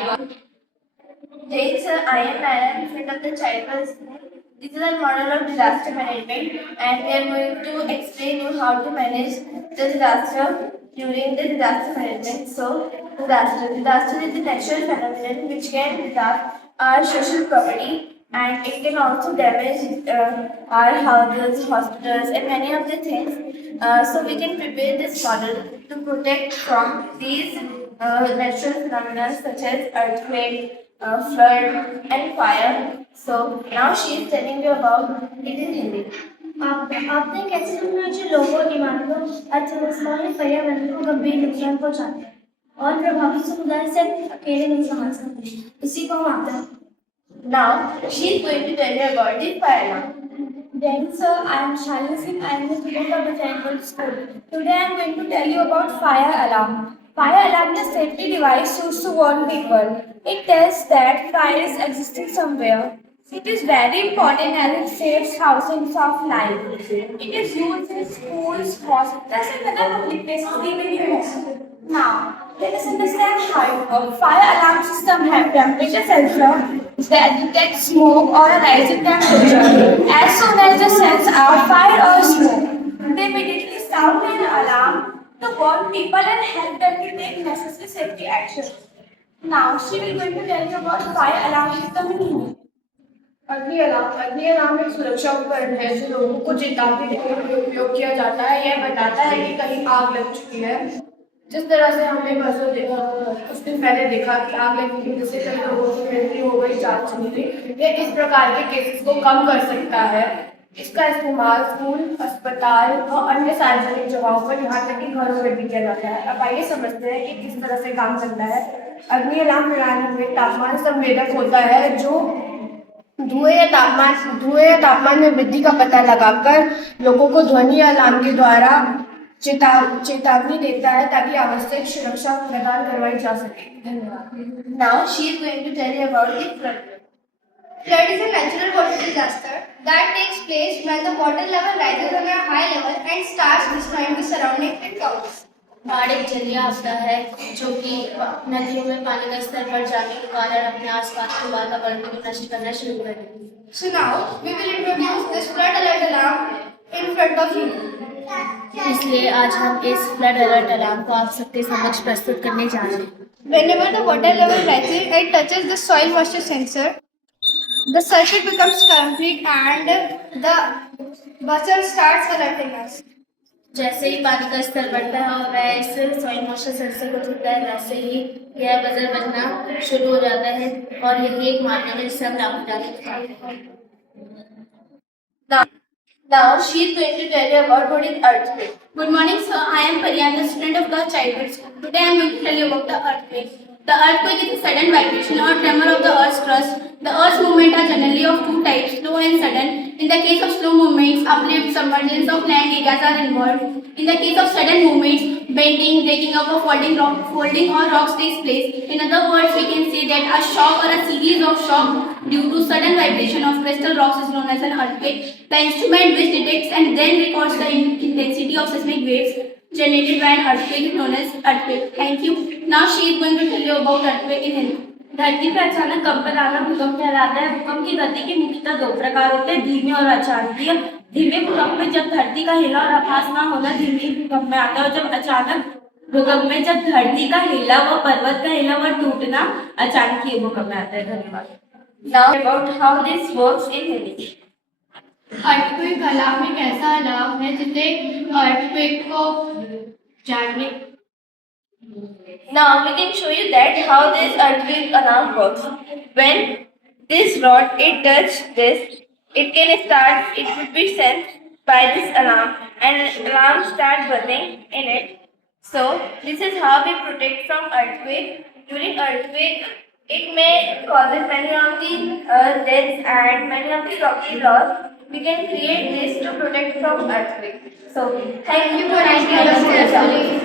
Hey, sir, I am Nayana, friend of the child. This is a model of disaster management, and we are going to explain you how to manage the disaster during the disaster management. So, disaster is a natural phenomenon which can disrupt our social property, and it can also damage our houses, hospitals, and many of the things. So, we can prepare this model to protect from these natural phenomena such as earthquake, flood, and fire. So now she is telling you about it in Hindi. आपने कैसे technology लोगों इमारतों अर्थव्यवस्था और पर्यावरण को गंभीर नुकसान पहुंचाते हैं और प्रभावित समुदाय से अकेले नहीं संभाल सकते इसी को हम आते हैं Now she is going to tell you about the fire alarm. Then, sir, I am Shalini Singh. I am a student of the Jainpur School. Today, I am going to tell you about fire alarm. Fire alarm is a safety device used to warn people. It tells that fire is existing somewhere. It is very important as it saves thousands of lives. It is used in schools, hospitals, and other public places, even in hospitals. Now, let us understand how it works. Fire alarm system have temperature sensor that detects smoke or a rising temperature. As soon as the sense of fire or smoke, they immediately sound an alarm to warn people and help them to take necessary safety action. Now, she will going to tell you about fire alarm system in Hindi. अग्नि alarm एक सुरक्षा उपकरण है जो लोगों को चेतावनी देने के लिए उपयोग किया जाता है। यह बताता है कि कहीं आग लग चुकी है। जिस तरह से हमने कुछ दिन पहले देखा कि आग लगने की वजह से कई लोगों की मृत्यु हो गई, जान चली गई। यह इस प्रकार के केसेस को कम कर सकता है। इसका इस्तेमाल स्कूल, अस्पताल और अन्य सार्वजनिक जगहों पर, यहाँ तक कि घरों में भी किया जाता है। अब आइए समझते हैं कि किस तरह से काम करता है। अग्नि अलार्म प्रणाली में तापमान संवेदक होता है जो धुएं या तापमान में वृद्धि का पता लगाकर लोगों को ध्वनि या अलार्म के द्वारा चेतावनी देता है ताकि आवश्यक सुरक्षा प्रदान करवाई जा सके। धन्यवाद। Now she is going to tell you about the flood. Flood is a natural water disaster that takes place when the water level rises on a high level and starts destroying the surrounding towns. बाढ़ एक जलीय आपदा है जो कि नदियों में पानी का स्तर बढ़ जाने के कारण अपने आसपास के वातावरण को नष्ट करना शुरू कर देती है। So now we will introduce this flood alert alarm in front of you. इसलिए आज हम इस फ्लड अलर्ट अलार्म को आप सबके समक्ष प्रस्तुत करने जा रहे हैं। Whenever the water level rises and touches the soil moisture sensor, the circuit becomes complete and the buzzer starts alerting us. जैसे ही पानी का स्तर बढ़ता है और वह इस सॉइल मॉइस्चर सेंसर को छूता है, वैसे ही यह बजर बजना शुरू हो जाता है और यही एक माध्यम है जिससे हम राहत डालेंगे। Now she is going to tell you about what is earthquake. Good morning, sir. I am Pariyan, the student of the Childhood School. Today I am going to tell you about the earthquake. The earthquake is a sudden vibration or tremor of the earth's crust. The earth's movement are generally of two types, slow and sudden. In the case of slow movements, uplift, submergence of land areas are involved. In the case of sudden movements, bending, breaking up or folding or rocks takes place. In other words, we can say that a shock or a series of shock due to sudden vibration of crystal rocks is known as an earthquake. The instrument which detects and then records the intensity of seismic waves generated by an earthquake is known as earthquake. Thank you. Now she is going to tell you about earthquake in Hindi. धरती पर अचानक कंपन आना भूकंप कहलाता है। भूकंप की गति के मुख्यतः दो प्रकार होते हैं, धीमे और अचानकीय। धीमे भूकंप में जब धरती का हिला और आभास ना होना धीमे भूकंप में आता है, और जब अचानक भूकंप में जब धरती का हिला व पर्वत का हिला व टूटना अचानकीय भूकंप में आता है। धन्यवाद। Now about how this works in Hindi. Earthquake alarm एक ऐसा अलार्म है जिसे अर्थक्वेक को जानने Now we can show you that how this earthquake alarm works. When this rod touches this, it would be sensed by this alarm and alarm start buzzing in it. So this is how we protect from earthquake. During earthquake, it may cause many of the deaths and many of the property loss. We can create this to protect from earthquake. So thank you for Thank you.